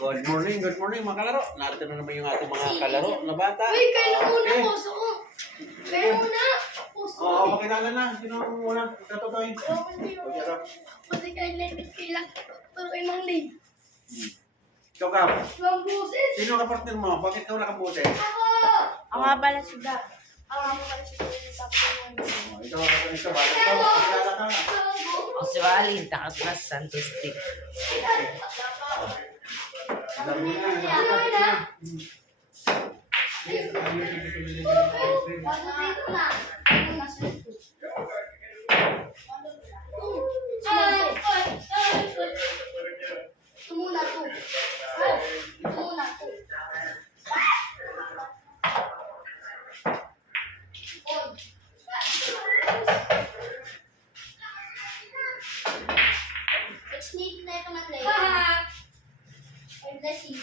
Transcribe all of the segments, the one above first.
Good morning mga kalaro. Narito na naman yung ating mga kalaro na bata. Uy, kayo muna, Okay. puso ko. Kayo muna, puso Oo, ko. pakilala na. Sino ang muna? Katotoy. Kasi kayo limit kailang tuloy mang lig. Ikaw ka. Ang buses. Sino ka partner mo? Bakit ka wala kang bote? Ako! Ako nga pala si Dap. Ako pala si Kuya Tapos. Ikaw, pakilala ka. Ako si Wally, Takatras, Santos Street. Alam mo na, alam mo na. Sneak na ito man lang. Ay, blessing.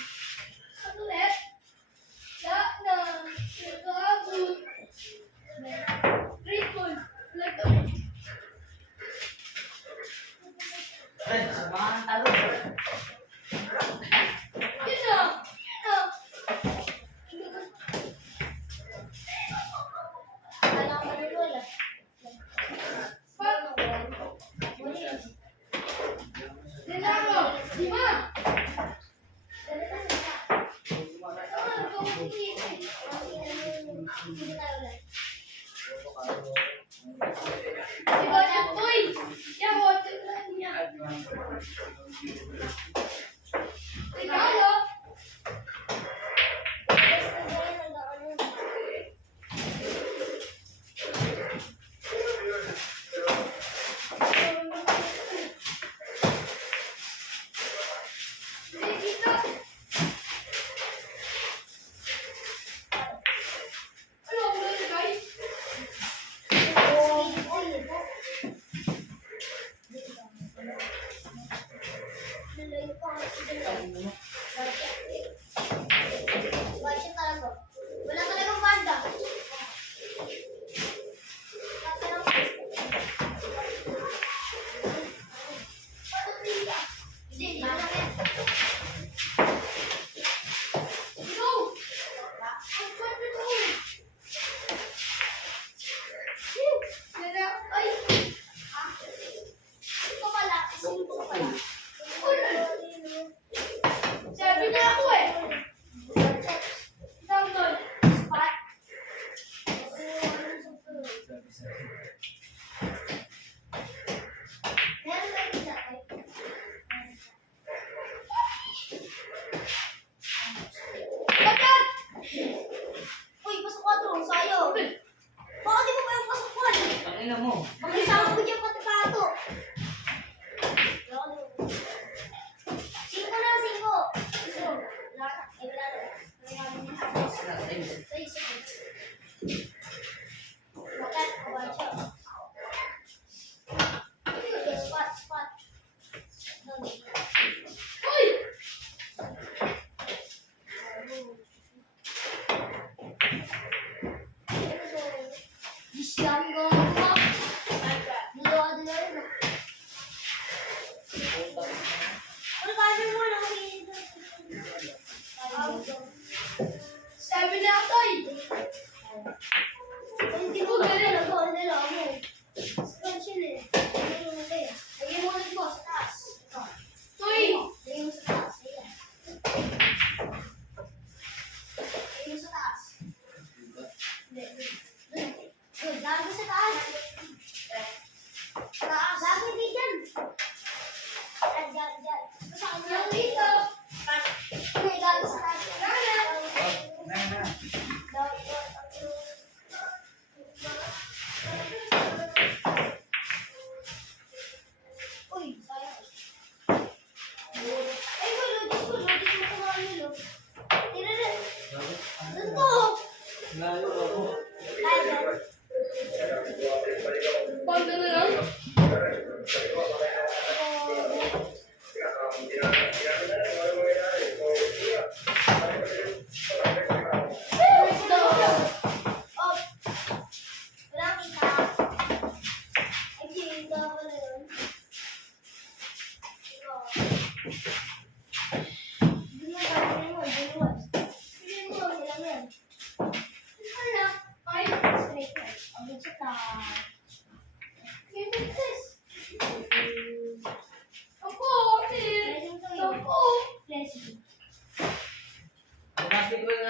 Ano ulit? Lahat na. Nagkakagod. Grateful. Like that. Fred, sa mga talo. Yun na. Yun na. Wala ka manulula. Dinamo, Dima. Diba dyan, uy! Yan, water lang niya. Regalo! Dito! Ano, wala na guys? Wala talagang banda. Hindi, wala na yan. Go! Ang kwento ko. Ay! Ito pala. Ito pala. Sabi na ako eh. Down doon. Spot. Meron ba yung jacket? Bakit? Uy, pasok 4. Sayo. Bakit di mo pa yung pasok 1? Ang ina mo. Mag-isama ko dyan pati pato. 5 na, 5. Wala na. Eh, wala na. Bakit? Kawan siya. Spot, spot. Uy! Isyan ko mo. Dilo-dilo yun. Ano kasi mo lang sabi na ako eh. Hindi mo ganun ako. Hindi lang mo. Scratch yun eh. Lagyan mo ulit mo sa taas. Tuy! Lagyan mo sa taas. Ayan. Lagyan mo sa taas. Hindi. Good. Lagyan sa taas. Taas. Lagyan din dyan. Dyan. Saan yan? Dito. Hindi, lagyan sa taas. Uy, sayang. Ay, lodis mo kumain nilo. Tira na. Ito. Layo ako. Kaya. Pagda na lang.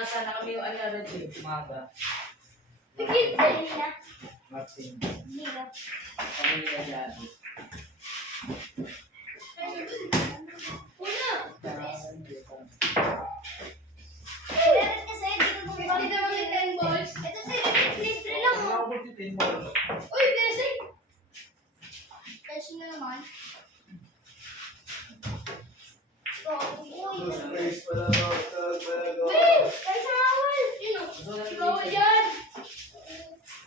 sana kami yung ano rin yung umaga. Bigyan sa nila. Maxine. Nila. Kami nila dyan. Una. Kailangan dito. Meron kasi, di ko bumibili naman yung 10 balls. Ito sa libre lang mo. Uy, Bessie! Bessie na naman. Uy, Wait! Ay, sa awal! Yun o. Si Bawal yan!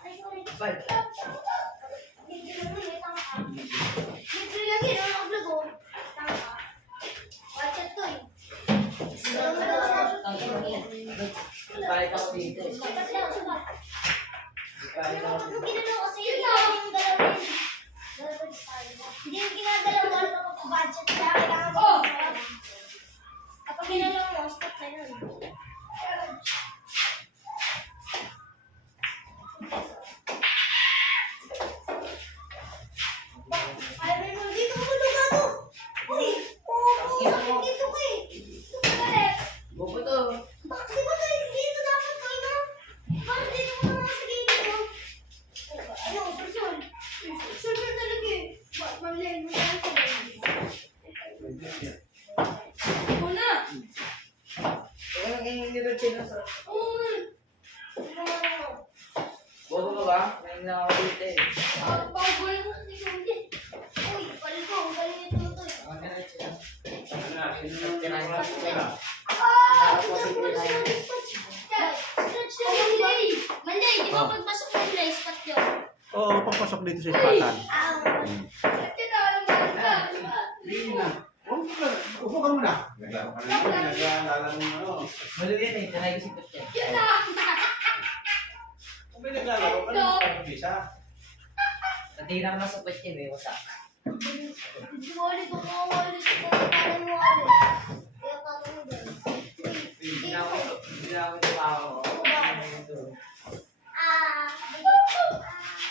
Ay, sorry. Bye. Libre lang yun, may tanga ka. Libre lang yun, ang vlog ko. Tanga ka. Watch it to eh. Balik ako dito. Dapat lang, subat. Balik ako Ano dito. ginagawa kasi yun yung galawin. Hindi yung ginagalaw mo ano kapag budget kaya kailangan mo. Kapag ginagawa mo, stop na yun. Ay, may mga dito mo lugato. Uy, dito ko eh. Dito ka galit. Bobo to. Bakit di ba tayo dito dapat ko ino? Bakit dito mo naman sa gilid mo? Ano, person. Person talaga eh. Mamlay mo tayo sa gilid. Una! Kaya nang nila sa... Una! Bobo ka ba? Ngayon lang ako dito eh. Pagpagol mo sa gilid. Uy, palit ko. Ang galing ito ito eh. Ang ganun siya. Stretch na yung Malay. Malay, di ba pagpasok mo yung Malay, spot yun? Oo, papasok dito sa ispatan. Stretch na alam mo ka. Hindi na. Upo ka muna. Naglaro ka na naman. Nag-aalala mo ano. Maluwi yan eh. Tanay ko si Kutya. Yun na! Kung may naglalaro ka na mag-umpisa. Natira ko na sa Kutya eh. Wasa. Hindi mo ulit kung ulit kung kailan mo ulit. Kaya tanong mo din. Hindi na ako ito ako.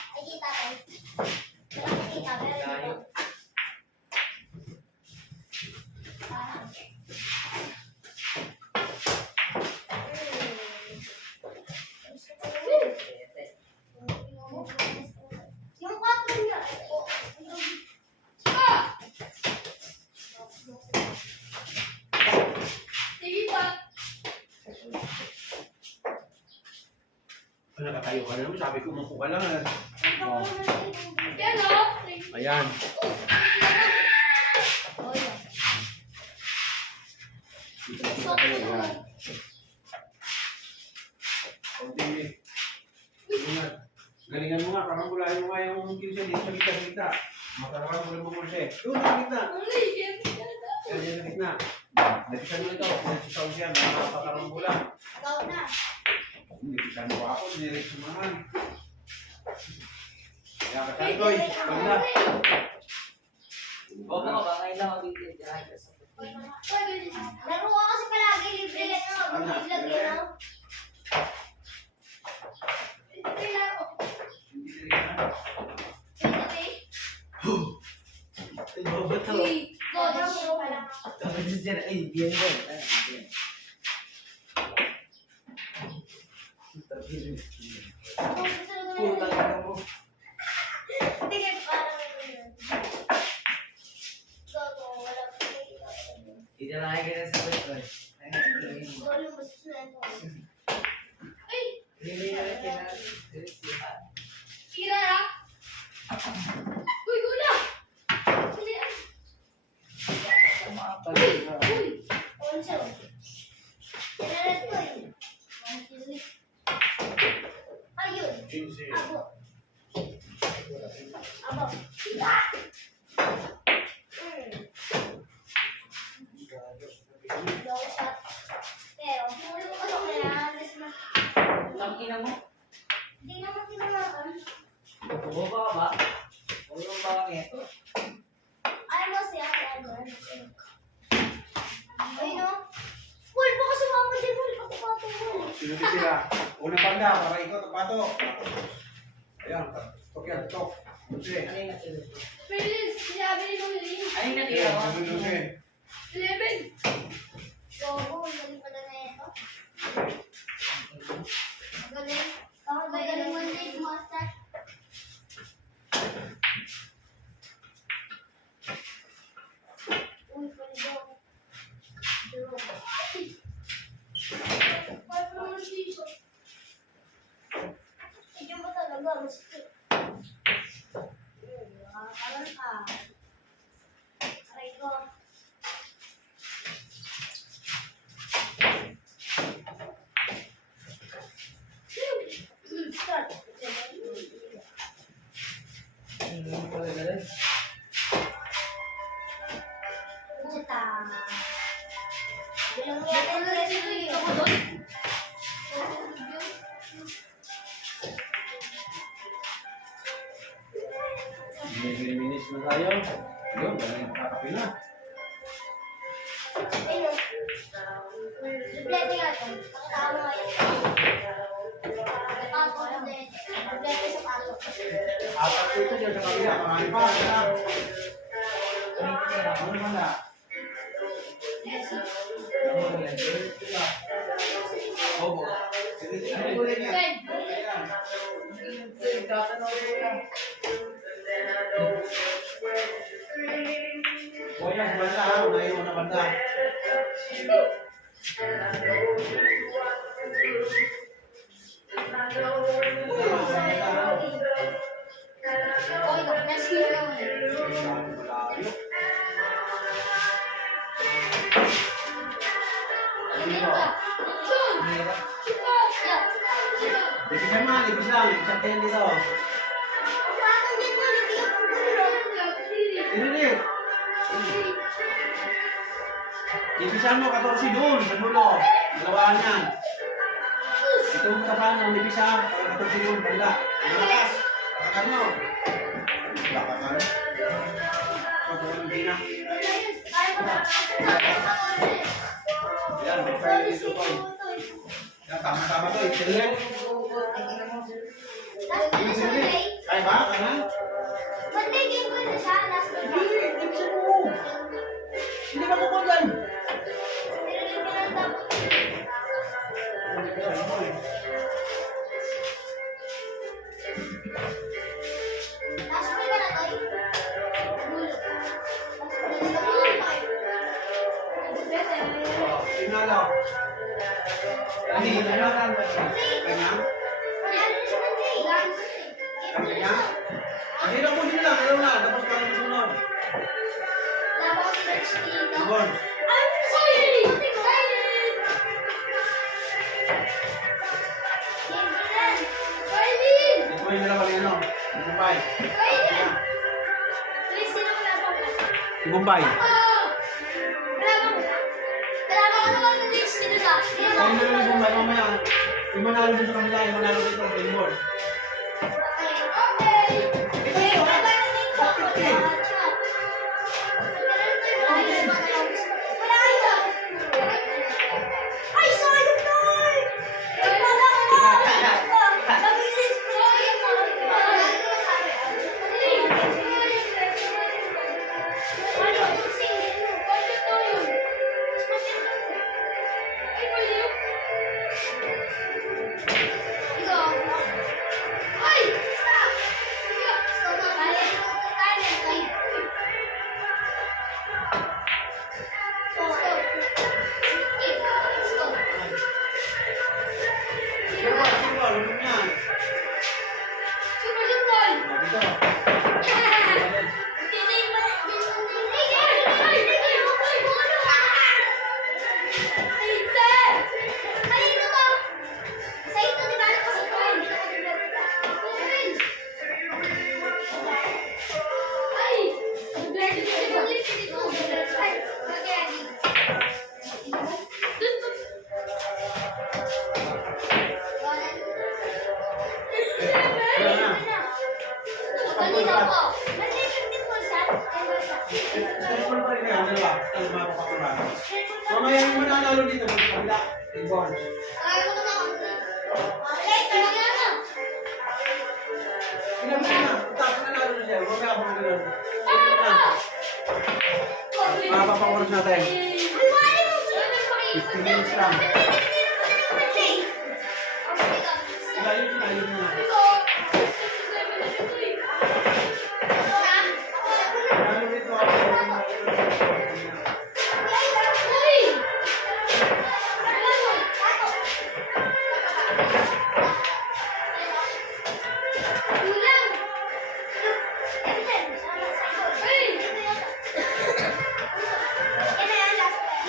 Ay, kita tayo. Wala kang kita, pero Gayo. dito. Yung 4 niya. Sige pa. Nakatayo ka na naman. Sabi ko, umupo ka lang. Oh. Yan o. Ayan. Oh, yan. Dito ka tayo. Ayan. Konti. Ingat. Galingan mo nga. Karambulahin mo nga yung kilsa dito sa gitna. Makarangan mo lang mo kursi. Doon sa gitna. Yan, yan sa gitna. Napisan mo ito. Napisan siya. Nakakakarambula. Ikaw na. Napisan mo ako. Nirex mo naman. Kaya ka tantoy. Pagda. Bobo ka ba? Ngayon lang ako dito eh. Tanay ko sa Kutya. Laro ko kasi palagi libre yan ako. Vlog yan ako. Kailangan ko. Hindi talaga. Bobo to. Tapos siya na, ay, biyan ko. Puta ka mo. Itanay ka na sa Kutya. Hindi na rin kinasihan. Mga pag- Ayun. Kinsi. Abo. Abo. Low shot. Pero, ano kaya? Ang ina mo. Hindi naman tinanakan. Bobo ka ba? Ulong ba kami ito? Ayaw mo siya kaya doon. Ayun o. Paul, baka sumama din, Paul. Pato-pato, Paul. Sinunod sila. Unang banda, para ikot ang pato. Ayan, tok yan, tok. Lusi. Ano yung natira? Please, sinabi ni Mong Lee. Ano yung natira ko? Lusi. 11. Gogo, galing pala na ito. Miniminis na tayo. Yun, galing kakapin na. Ayun. Dublete nga ito. Pakita mo nga yun. Pato, dublete. Dublete sa pato. Apat ko ito dyan sa kabila. Marami pa. Ano naman na? Opo. Ano ulit niya? O yan, banda ha. Unahin mo na banda. Okay, next year naman. Malayo. Ibisan man, ibisan. Ibisan tayo dito. Dili. Ibisan mo, 14 doon. Sa dulo. Dalawaan yan. Ito mo kapano, ibisan. 14 doon. Banda. Malakas. Pakakan mo. Pakakan. Pagkakan din na. Yan, may file dito pa. Yan, tama-tama to. Itilin. Last Monday. Kaya ba? Kanan? Monday game ko na siya. Last Monday. Ibisan mo. Hindi ba kukuha dyan? Nilagyan ko ng tapos. Ibisan mo eh. Last Monday ka na, Toy? Sinalo. Ani, kanya? Kanya? Kanya? Kasi na po nila, kayo na. Tapos ka lang sunod. Ibon. Ito yung nila pala ano? Si Bombay. Si Bombay. Kayo na lang si Bombay mamaya. Yung manalo dito sa kanila, yung manalo dito sa Ibon. Ay, sayang na! Sino? Alam mo yan. Dito. Wala na. Kanina po. Cellphone pa rin kayo. Dalawa. Dalawa pa pa ba? Mamaya yung mananalo dito. Sa kabila. Ibon. Ilan mo na? Tapos nanalo na siya. Mamaya ako magano'n. Mapapakoros natin. 15 minutes lang. Ilalim na. Ilalim na. Ano dito ako?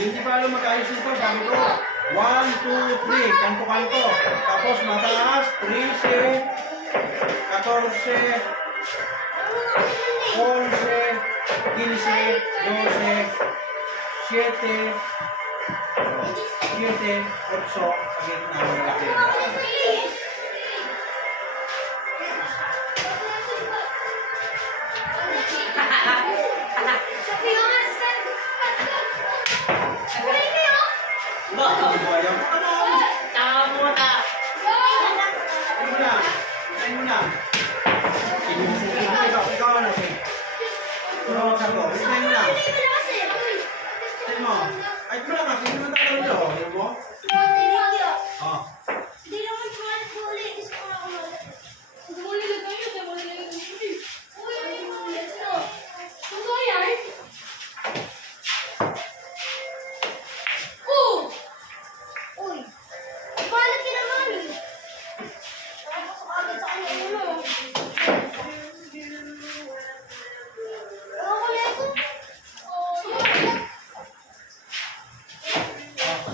Hindi pa alam magkaayos ito. Sabi ko, 1, 2, 3. Kanto-kanto. Tapos mataas. 13, 14, 11, 15, 12, 7, 7, 8, sa gitna ng malaki. Ano ba yan? Ano? Tama na. Ano mo na? Ano mo na? Ikaw ano? Ano ang sago? Ano mo na? Ano mo? Ay, ito lang kasi. Hindi naman tayo daw. Ano mo? Oh.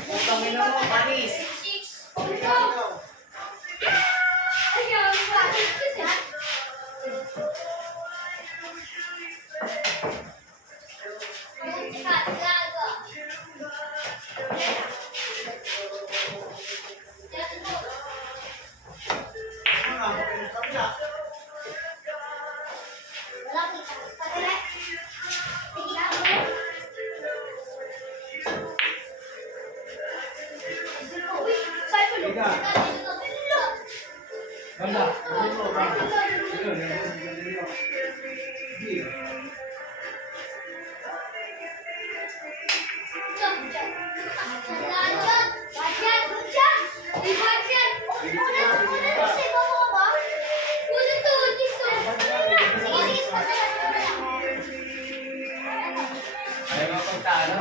Putang ina mo, panis. Ano na? Sabi na. Banda. Ano mo? Banda. Sige. Ayaw mo pagtalo.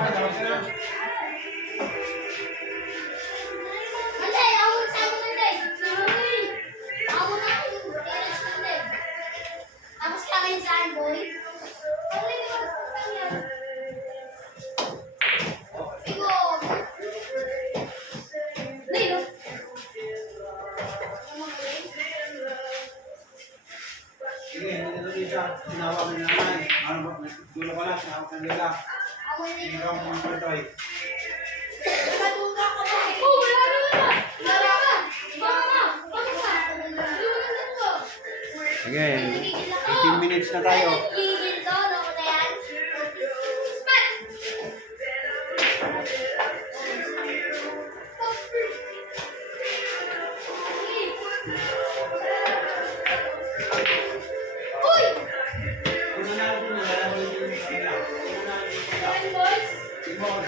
Sige, nandito din siya. Tinawag ni nanay. Ano ba? Dulo ka lang. Tinawag ka nila. Ikaw ang mga patoy. Sige, 18 minutes na tayo. Kung nanalo ko na, lalaban yung kanila. Kung nanalo ko na, Timon.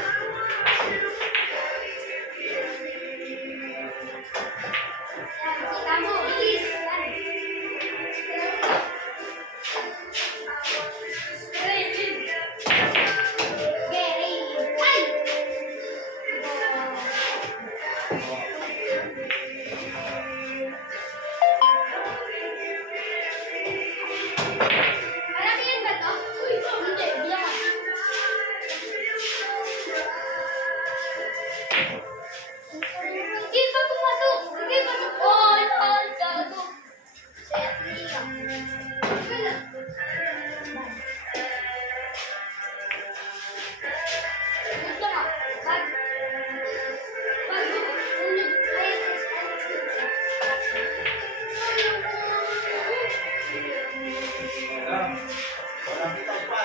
Walang kitang pa.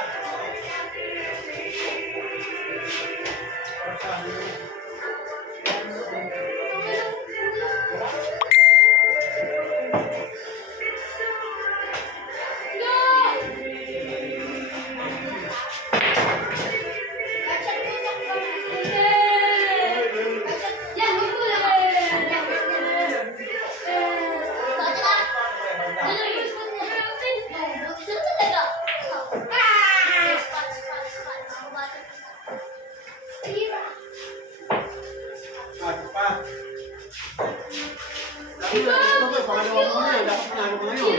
Pangalawa mo na, dapat panalo ko ngayon.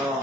Oo.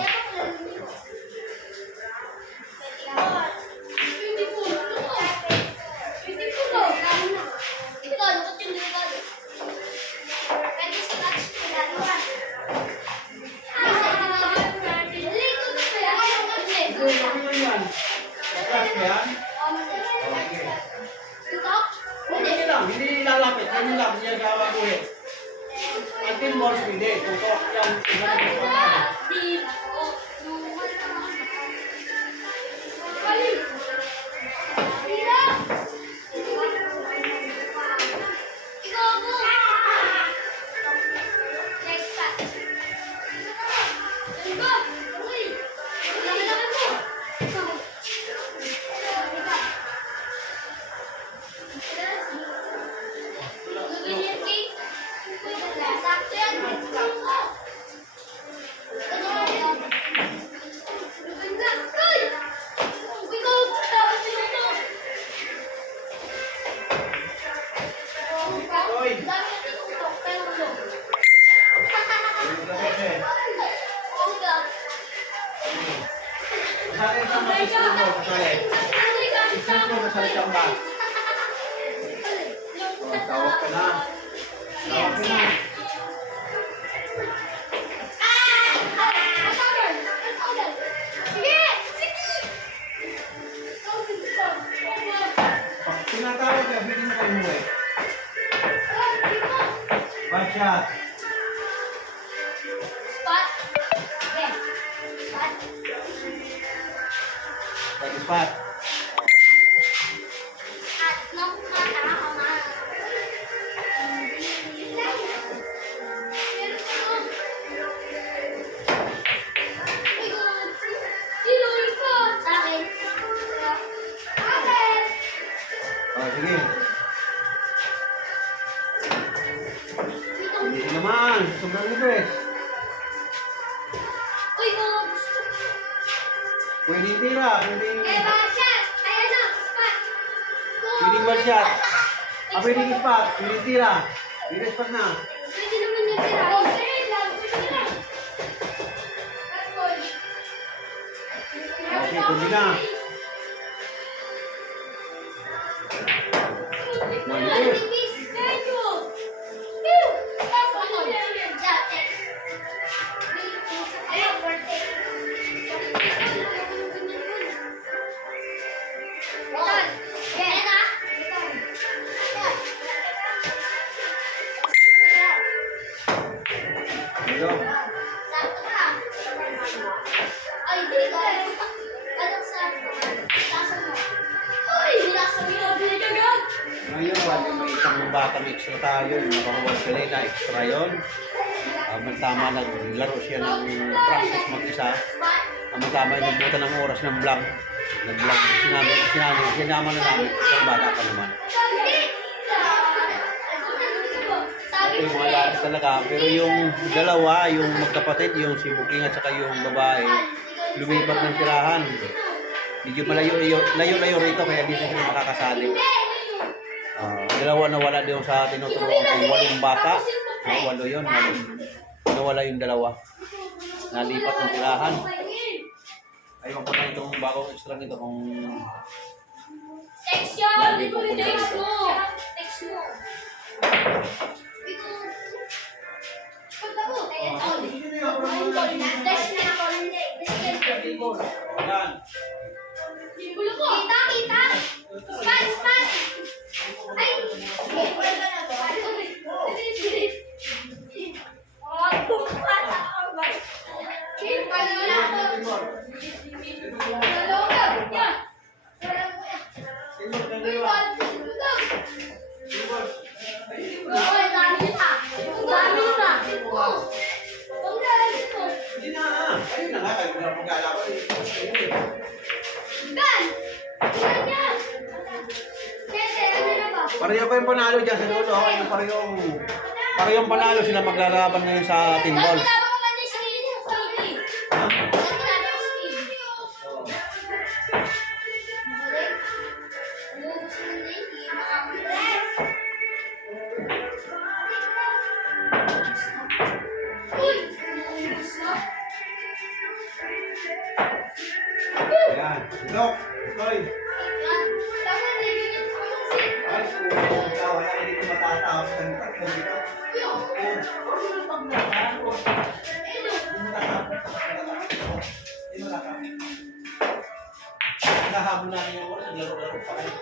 Kasali sa mag-isip mo, kasali. Isip mo, kasali sa bus. Tawag ka na. Tawag ka na. Pag tinatawag ka, hindi mo kayo umuwi. Bad shot. Bad spot. Oh, sige. Hindi ka naman. Sobrang libres. Pwede tira. Pwede bad shot. Ah, pwede spot. Pwede tira. Pwede spot na. Okay, kundi na. Malinis. Hello. Ay, di ka. Anong sabi mo? Lasa mo. Uy, lasa mo yung binigagad. Ngayon, wala may isang batang extra tayo. Nakakawal sila na extra yun. Tama naglaro siya ng practice mag-isa. Tama nagbuta ng oras ng vlog. Nag-vlog. Sinama na namin. Isang bata pa naman. Yung mga lahat talaga. Pero yung dalawa, yung magkapatid, yung si Buking at saka yung babae, lumipat ng tirahan. Medyo layo-layo rito kaya di sila makakasali. Dalawa na wala doon sa tinuturuan kong 8 bata. 8 yun. Nawala yung dalawa. Nalipat ng tirahan. Ayun pa na itong bagong extra nito kung... Text yan! Text mo! Text mo! Yan. Kita! Spat! Ay! Hindi na. Ayun na nga. Kayo na mag-alala ko. Pareho pa yung panalo dyan sa dulo. Parehong panalo sila maglalaban ngayon sa team ball. Ha? Ayan. Look. Toy. Ay, kung ikaw, wala hindi ko matatawag ng tatlo dito. Nahabol natin yung oras, laro-laro pa kayo.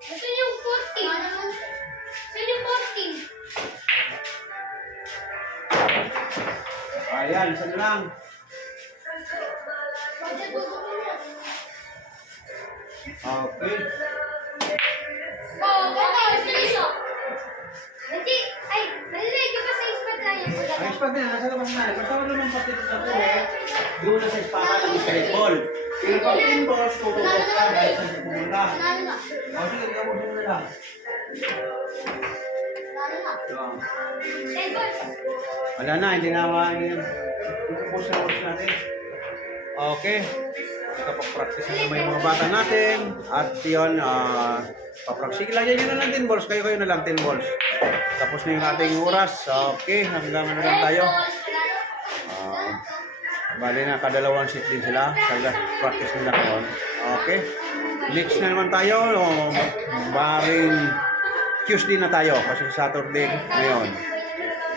Gusto niyo 14? Gusto niyo 14? Ayan, isa na lang. Okay. Ay, spot na yan. Nasa labas na. Basta wala naman pati sa tuloy. Doon na sa espata ng basketball. Pero pag indoors, tututok ka dahil saan siya pumunta. O sige, gawin mo na lang. Wala na, hindi na tutupos na oras natin. Okay. Nakapag-practice na naman yung mga bata natin. At yun, papractice. Lagyan nyo na lang 10 balls. Kayo na lang 10 balls. Tapos na yung ating oras. Okay, hanggang ano lang tayo. Bali na, kadalawang set din sila. Practice nila ngayon. Okay. Next na naman tayo. Baring Tuesday na tayo kasi Saturday ngayon.